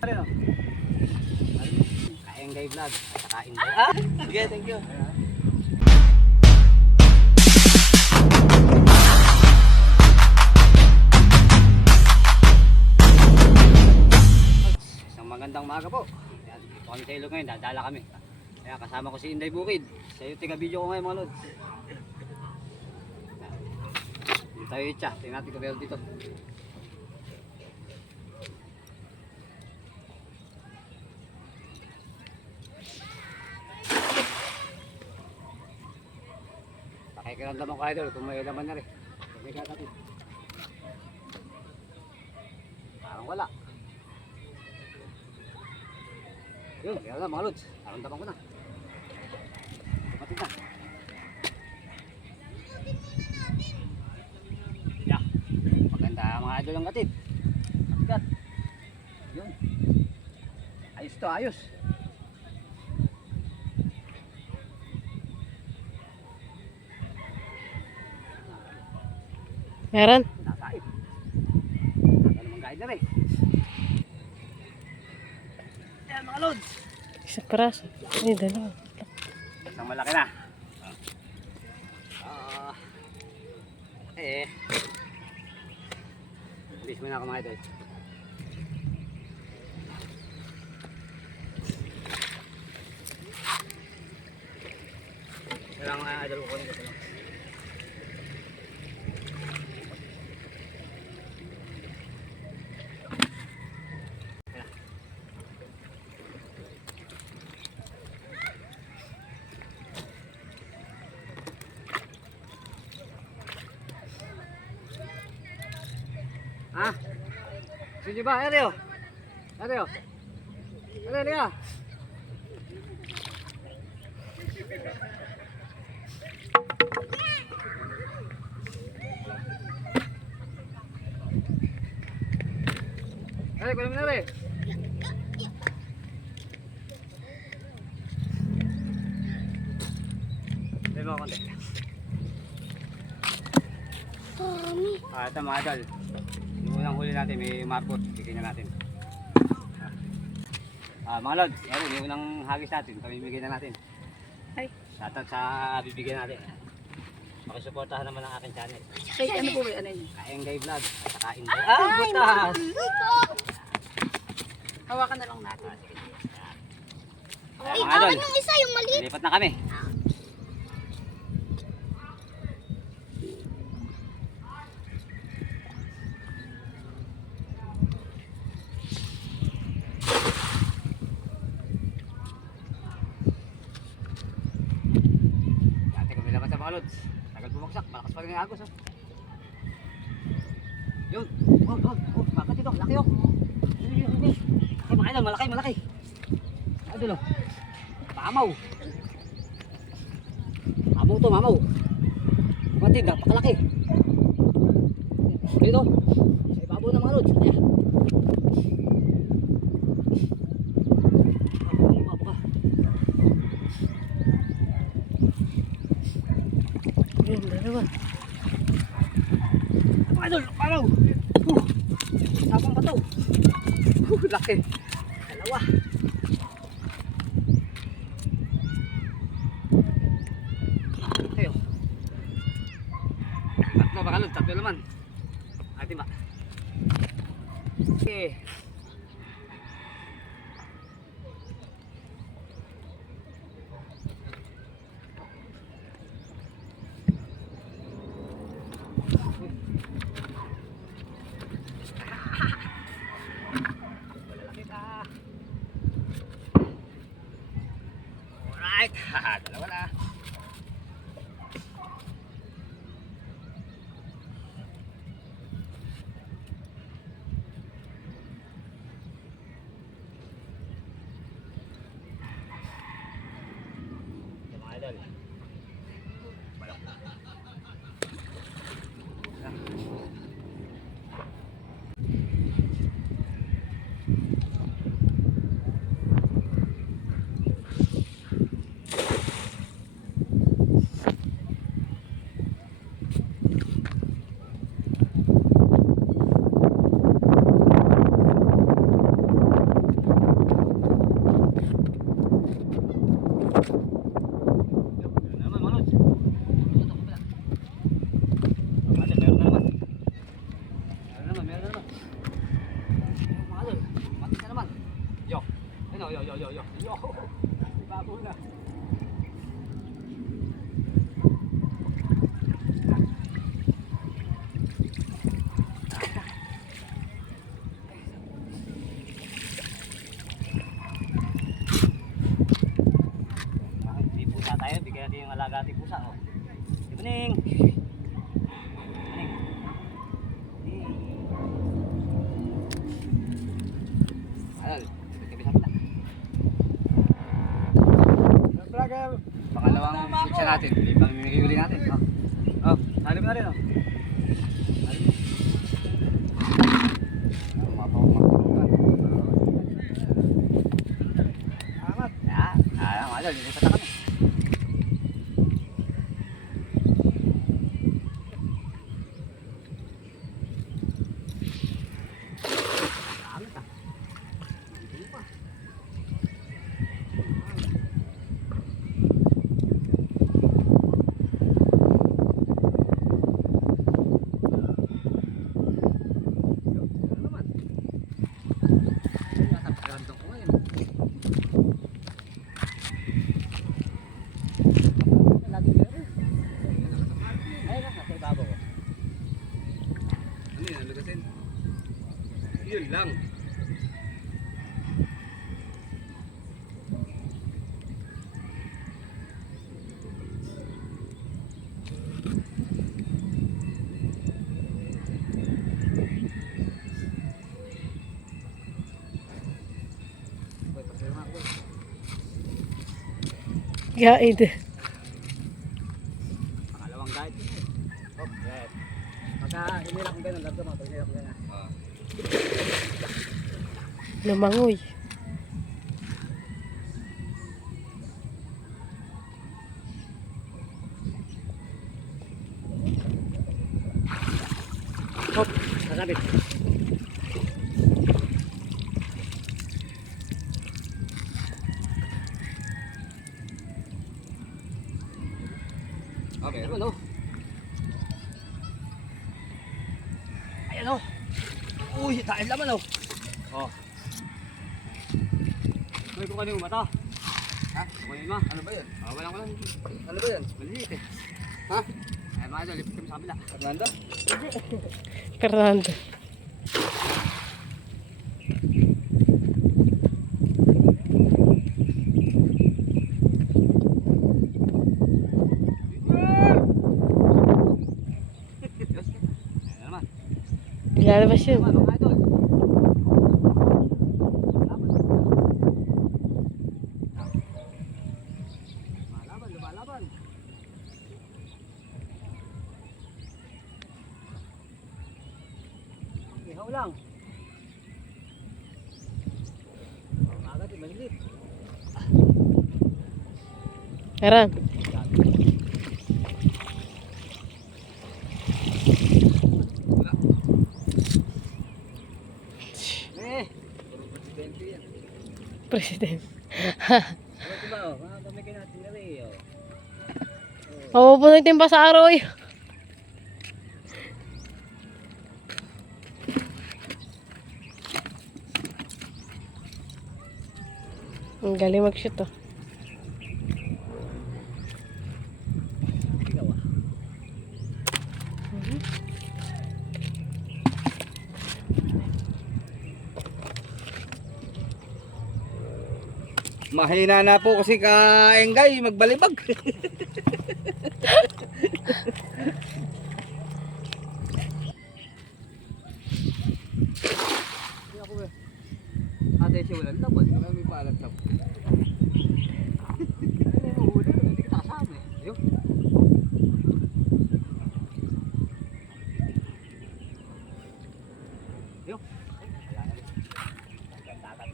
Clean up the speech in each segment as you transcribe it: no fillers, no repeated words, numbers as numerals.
Kaeng Day Vlog. Kaeng Day. Okay, thank you. Isang magandang umaga po. Yan, dito kami sa ilog ngayon, dadala kami. Kaya kasama ko si Inday Bukid. Siya yung tiga-video ko ngayon mga lods. Dito tayo itcha. Tingnan natin kung meron dito. Pakikiramdaman ko idol kung may laman na rin. Kung may kakapit. Parang wala. Yun, kaya na mga lods. Naramdaman ko na. Tumatid na. Yeah. Maganda mga idol ang katid. Matigat. Yun. Ayos to, ayos. Meron? Nakaip. Naka naman guide na rin. Yan mga lods. Isang peraso. Ay, dalawa. Isang malaki na. Bilis mo na ako mga idol. Kailangan mga idol kukunin ko sila. Ha? Sige ba? Areo? Areo? Areo? Areo, kunin mo na rin. Dito mo konti. Ito mga idol. Yung unang huli natin, may marpot. Bigyan na natin. Mga lods, yung unang hagis natin, pamimigay na natin. Ay. Shoutout sa bibigyan natin. Pakisuportahan naman ang aking channel. Ay, ano po ba? Ano yun? Kaeng Day Vlog. At saka Inday. Butas! Hawakan na lang natin. Ay, Mga idol, akin yung isa, yung maliit. lipat na kami. Dati kung may laman sa mga lods. Tagal bumagsak. Malakas pa rin yung agos. Oh. Yun. Oh. Bakit ito? Laki oh. Ay, mga idol, malaki. Idol oh. Mamaw. Mamaw. Kumatid, napakalaki. Dito. Sa ibabaw ng mga lods. Ayan. Baka. Ayun, dalawa. Idol, mamaw. Sabang pa to. Laki. Dalawa. Ayo. Tatlo baka lod, tatlo naman. Ati ba? Okay. Alright, dalawa na. Yo. Bago na. Di pusa tayo, bigyan natin yung alaga ating pusa. Oh. Evening. Ayun, kami sa pila. Pangalawang pizza natin, hindi pa huli natin. Oh, salim na rin oh. Salim na. Amat. Ayun, hindi pa kami. Yun lang. Guide. Pangalawang guide. Oh, guide. Pagka hinila kong ganun, labdo mo, pag hinila kong ganun. Lumangoy. Hop, sasabit. Okay, ano? Ayan o. Uy, tayo laman o. Oh. Uy, kung kanino mata. Ha? Kunin mo. Ano ba yan? Walang. Ano ba yan? Maliliit eh. Ha? Ay, mga ito, lipit kami sa kabila. Fernando? Fernando. Lalabas yun. Lumalaban. Ihaw lang. Agad, malilit. Aran. President. Ano ba oh? Mga pamigay natin na rin oh. Mapupunutin pa sa araw yun. Ang galing mag-shoot oh. Ikaw ah. Mahina na po kasi ka-enggay magbalibag. Ate siya walang labad, kami paalat lang. Ano yung mahuli? Hindi kita kasama eh. Ayun. Ayun.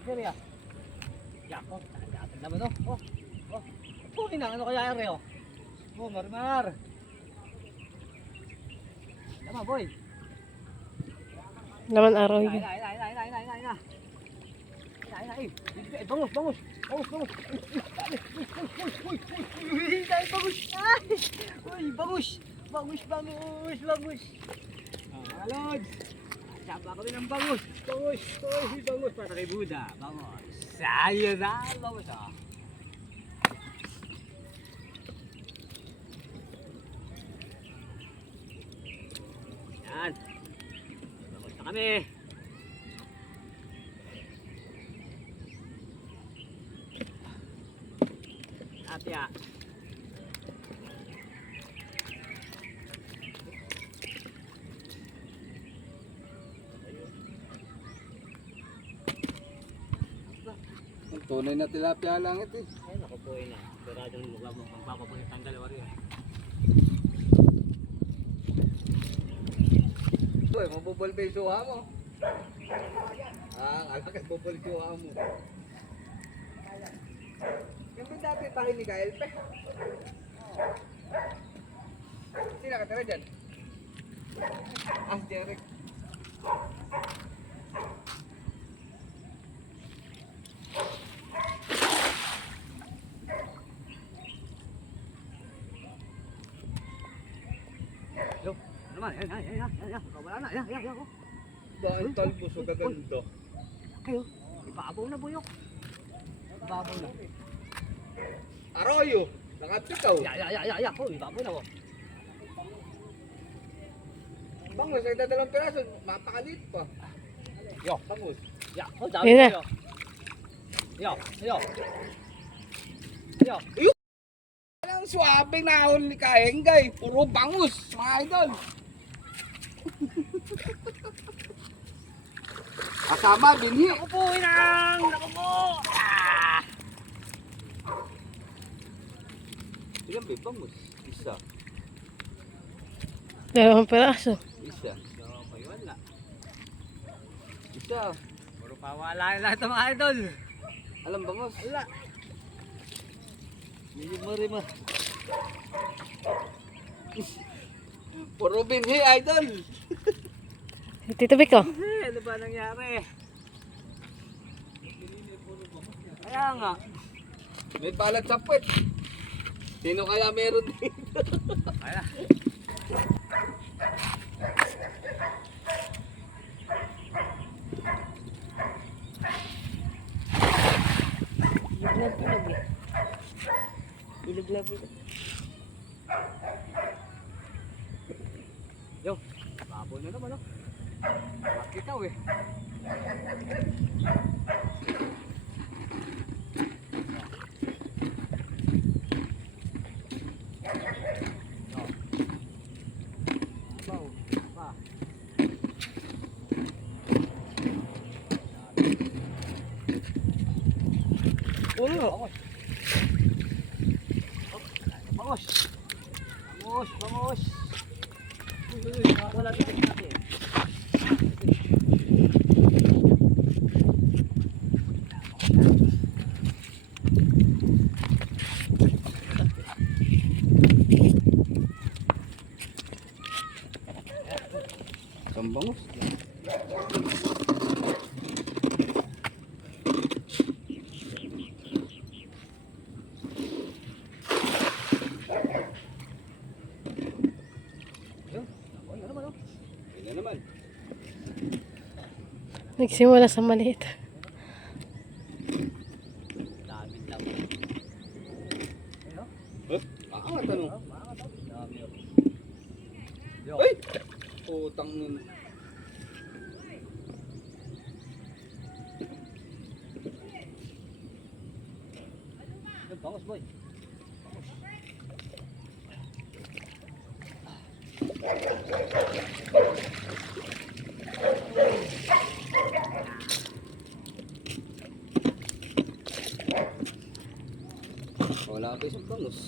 Ay, ayan. Yako, tagal naman oh. Oh. Punin na, ano kaya yan oh? Oh, marmar. Tama boy. Laman araw yun. Bangus. Uy, bangus. Bangus. Lods. Sapa kami ng bangus. Bangus. Uy, bangus para kay Buda. Bangus. Saya na. Bangus ah. Yan. Bangus na kami. Ate ah. Ang tunay na tilapia lang ito eh. Ay, naku po na. Peradong lugar mo. Ang papapunit ang dalawa rin. Uy, mabubol ba yung suha mo? Ah, alakad bubol yung suha mo. Yung ba dati tayo ni Gael pe? Sino nakatira dyan? Ah, Derek. Yo, ano naman? Yan. Wala na. Yan. Ba, ang talbos o gaganda. Kayo, ipabaw na buyok. Ipabaw na. Arroyo! Nakapikaw! Ya. Oh, ipabaw na oh. Bangus, ay dadalang piraso, mapakalit pa. Yo. Bangus. Ya, oh, Yan na. Yo. Anong swabing nahon ni Kaengay? Puro bangus, mga idol. Kasama, binhi. Naku po, inang! Naku po! Ah! Ilan ba bangus? Isa. Dalawang piraso. Isa. Wala. Isa. Puro pawala lahat ng mga idol. Alam bangus? Wala. Hindi marima. Puro binhi, idol. Tito Biko. Ano ba nangyari? Kaya nga. May balat sa puwet. Sino kaya meron dito? Kaya. Bilog. Yo, baboy na naman oh. Makitaw eh. Babaw, pa. Ulo. Vamos. Wala dito natin. Isang bangus. Yan naman. Nagsimula sa maliit. Dami lang. Maangat ano? Dami. Yo. Ay! Putang nun. Bangus boy. Wala ka isang bangus.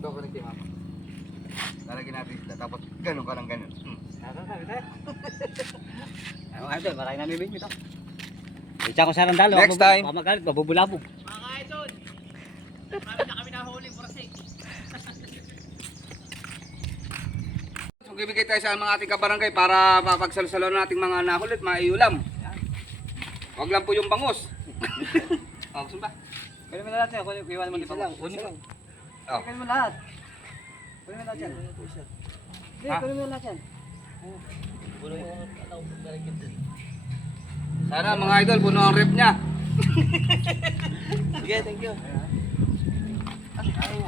Ito ko nagti mama. Lalagyan natin sila. Tapos ganun ka lang ganun. Sabi tayo. Ay mga idol, maraming namimig ito. Itsa ko sa randalo. Next time. Baka magalit, mabubulabog. Mga idol! So, bibigay tayo sa mga ating kabarangay para mapagsalusaluhan nating mga nakulit, mga iulam. Huwag lang po yung bangus. Oh, gusto ba? Kunin mo na lahat yan. Iwan mo di pa. Kunin mo. Oh. Kunin mo lahat. Kunin mo lahat yan. Hindi, Ha? kunin mo lahat yan. Sana mga idol, puno ang rep niya. Sige, thank you. Ay,